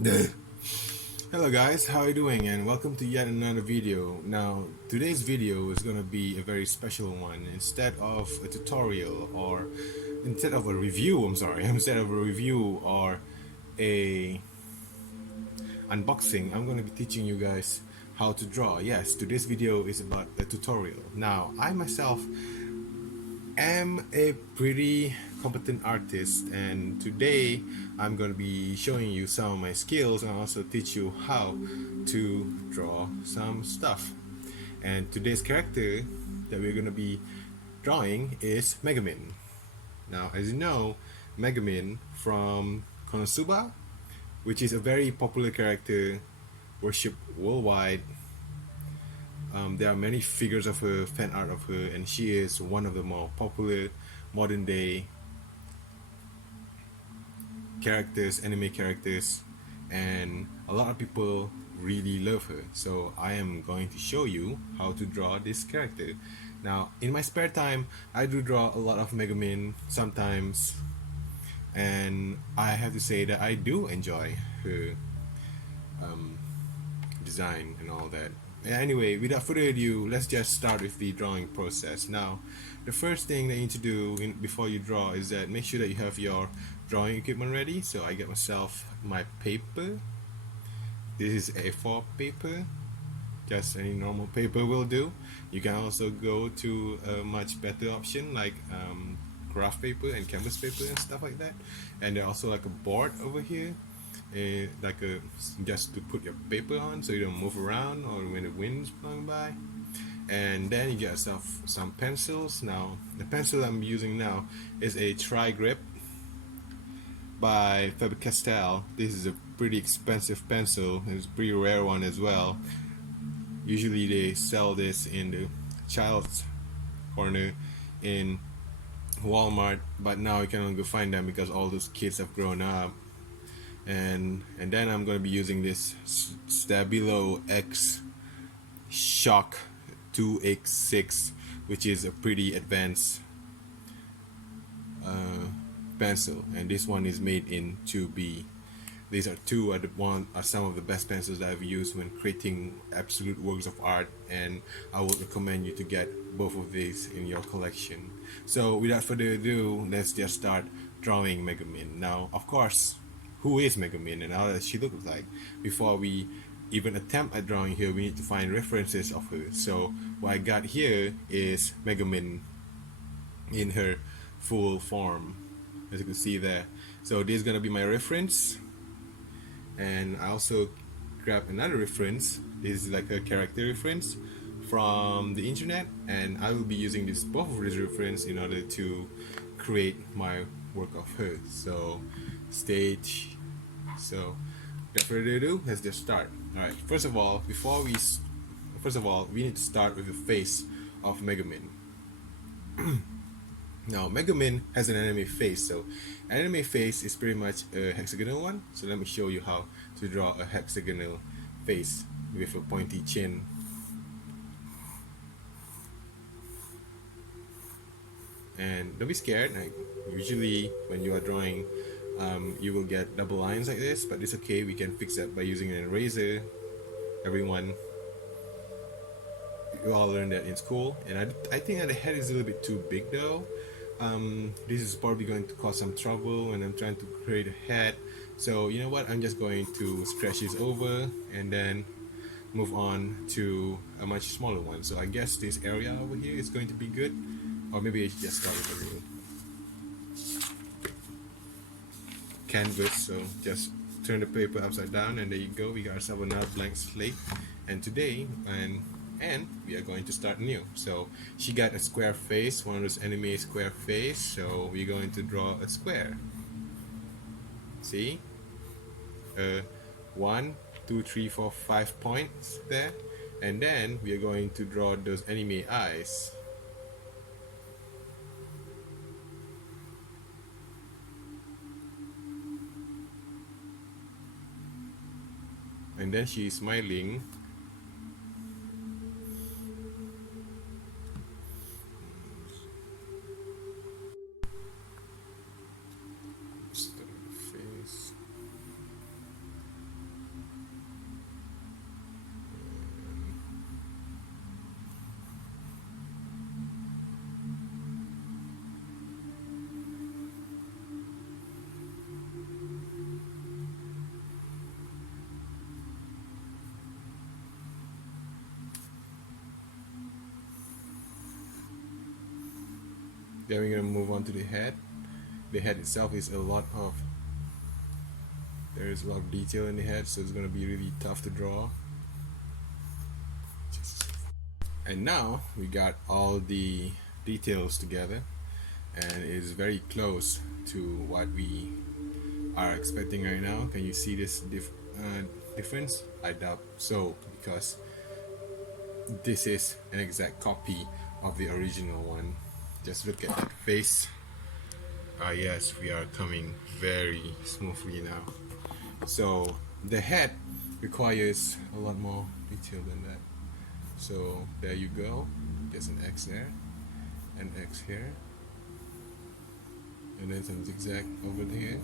Duh. Hello guys, how are you doing, and welcome to yet another video. Now today's video is gonna be a very special one. Instead of a tutorial or instead of a review, instead of a review or a unboxing, I'm gonna be teaching you guys how to draw. Yes, today's video is about a tutorial. Now I myself am a pretty competent artist, and today I'm going to be showing you some of my skills and also teach you how to draw some stuff. And today's character that we're going to be drawing is Megumin. Now, as you know, Megumin from Konosuba, which is a very popular character worshipped worldwide. There are many figures of her, fan art of her, and she is one of the more popular modern day characters, anime characters, and a lot of people really love her. So I am going to show you how to draw this character. Now, in my spare time, I do draw a lot of Megumin sometimes, and I have to say that I do enjoy her design and all that. Anyway, without further ado, let's just start with the drawing process. Now, the first thing that you need to do before you draw is that make sure that you have your drawing equipment ready. So I get myself my paper. This is A4 paper. Just any normal paper will do. You can also go to a much better option like craft paper and canvas paper and stuff like that. And there's also like a board over here, like a just to put your paper on so you don't move around or when the wind's blowing by. And then you get yourself some pencils. Now the pencil I'm using now is a tri-grip by Faber-Castell. This is a pretty expensive pencil. It's a pretty rare one as well. Usually they sell this in the child's corner in Walmart, but now you can only find them because all those kids have grown up. And then I'm going to be using this Stabilo X Shock 2x6, which is a pretty advanced pencil, and this one is made in 2B. These are some of the best pencils that I've used when creating absolute works of art, and I would recommend you to get both of these in your collection. So without further ado, let's just start drawing Megumin. Now, of course, who is Megumin and how does she look like? Before we even attempt at drawing her, we need to find references of her. So what I got here is Megumin in her full form, as you can see there. So this is gonna be my reference, and I also grab another reference. This is like a character reference from the internet, and I will be using both of these reference in order to create my work of her. So stage. So without further ado, let's just start. All right. First of all, we need to start with the face of Megumin. Now, Megumin has an anime face, so anime face is pretty much a hexagonal one. So let me show you how to draw a hexagonal face with a pointy chin. And don't be scared. Like, usually when you are drawing, you will get double lines like this, but it's okay. We can fix that by using an eraser. Everyone, you all learned that in school. And I think that the head is a little bit too big though. This is probably going to cause some trouble when I'm trying to create a head. So you know what, I'm just going to stretch this over and then move on to a much smaller one. So I guess this area over here is going to be good, or maybe I should just start with a real canvas. So just turn the paper upside down and there you go, we got ourselves another blank slate. And today and we are going to start new. So she got a square face, one of those anime square face, so we're going to draw a square. See, 1 2 3 4 5 points there, and then we are going to draw those anime eyes. And then she is smiling. Then we're gonna move on to the head. The head itself is a lot of, there is a lot of detail in the head, so it's gonna be really tough to draw. And now we got all the details together, and it is very close to what we are expecting right now. Can you see this difference? I doubt so, because this is an exact copy of the original one. Just look at that face. Ah yes, we are coming very smoothly now. So the head requires a lot more detail than that. So there you go. There's an X there, an X here, and then some zigzag over here,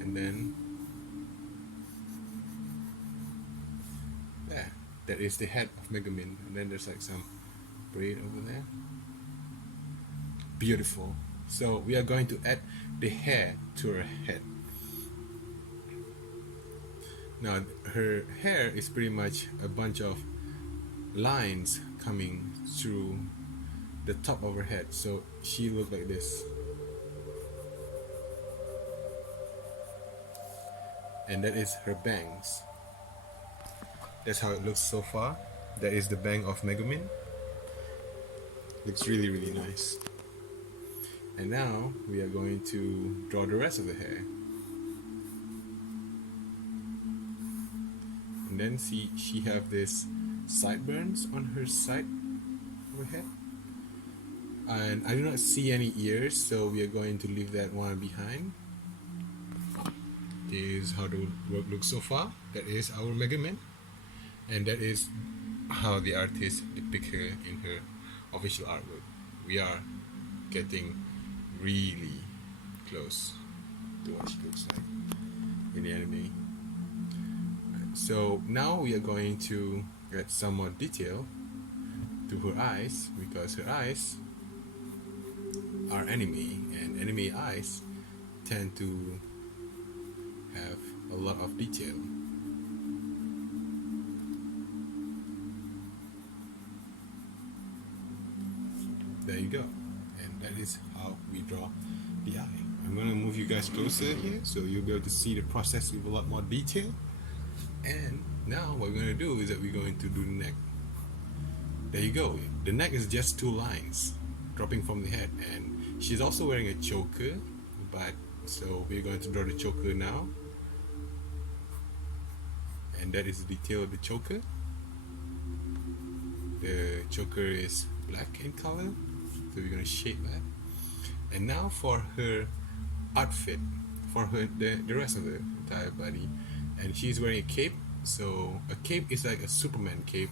and then there. That is the head of Megumin, and then there's like some braid over there. Beautiful. So we are going to add the hair to her head. Now her hair is pretty much a bunch of lines coming through the top of her head, so she looked like this. And that is her bangs. That's how it looks so far. That is the bang of Megumin. Looks really, really nice. And now we are going to draw the rest of the hair. And then see, she have this sideburns on her side of her head. And I do not see any ears, so we are going to leave that one behind. This is how the work looks so far. That is our Megumin. And that is how the artist depict her in her official artwork. We are getting really close to what she looks like in the anime. So now we are going to get some more detail to her eyes, because her eyes are anime, and anime eyes tend to have a lot of detail. There you go. And that is how we draw the eye. I'm going to move you guys closer here so you'll be able to see the process with a lot more detail. And now what we're going to do is that we're going to do the neck. There you go. The neck is just 2 lines dropping from the head, and she's also wearing a choker, but so we're going to draw the choker now. And that is the detail of the choker. The choker is black in color, so we're going to shape that. And now for her outfit, for her the rest of the entire body, and she's wearing a cape. So a cape is like a Superman cape,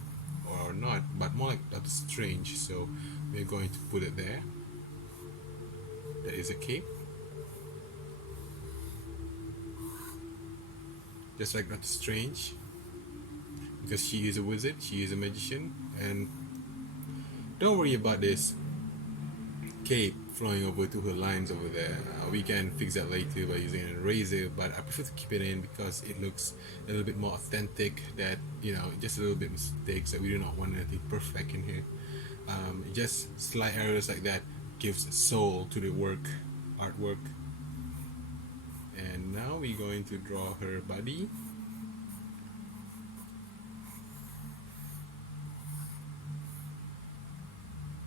or not, but more like Doctor Strange. So we're going to put it there. That is a cape, just like Doctor Strange, because she is a wizard, she is a magician. And don't worry about this cape flowing over to her lines over there. We can fix that later by using an eraser, but I prefer to keep it in because it looks a little bit more authentic, that, you know, just a little bit mistakes, that we do not want anything perfect in here. Just slight errors like that gives soul to the artwork. And now we're going to draw her body.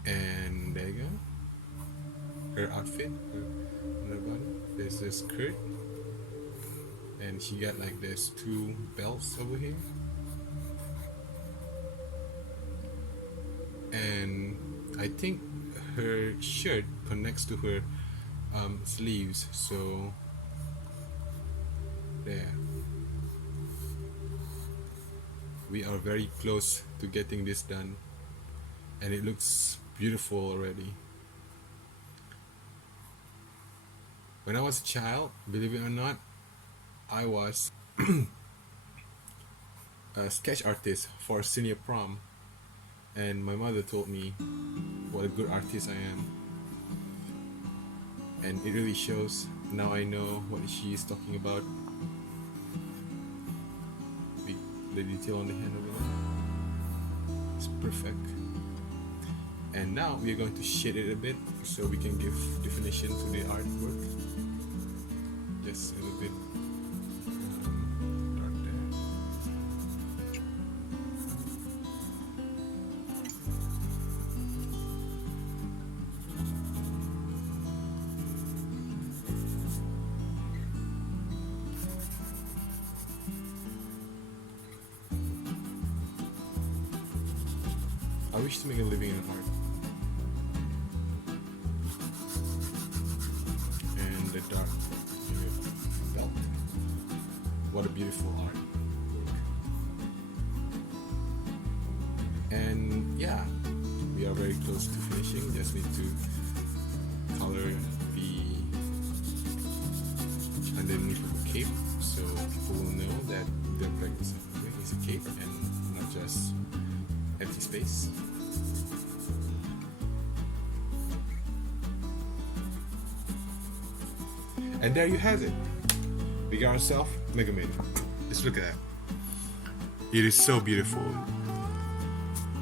And there you go. Her outfit, her body. There's this skirt, and she got like there's 2 belts over here, and I think her shirt connects to her sleeves. So there, we are very close to getting this done, and it looks beautiful already. When I was a child, believe it or not, I was a sketch artist for senior prom, and my mother told me what a good artist I am, and it really shows. Now I know what she is talking about. The detail on the hand over there, it's perfect. And now we are going to shade it a bit so we can give definition to the artwork. Just a little bit dark there. I wish to make a living in art. And the dark belt. What a beautiful art. And yeah, we are very close to finishing. Just need to color the underneath of the cape so people will know that the practice is a cape and not just empty space. And there you have it. We got ourselves Megumin. Just look at that. It is so beautiful.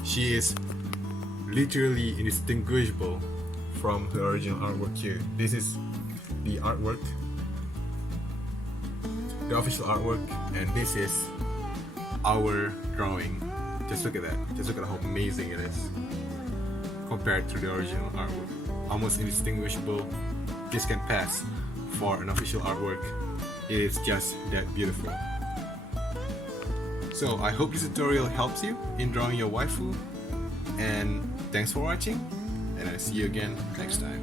She is literally indistinguishable from the original artwork here. This is the artwork, the official artwork, and this is our drawing. Just look at that. Just look at how amazing it is compared to the original artwork. Almost indistinguishable. This can pass for an official artwork. It is just that beautiful. So I hope this tutorial helps you in drawing your waifu, and thanks for watching, and I'll see you again next time.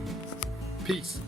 Peace.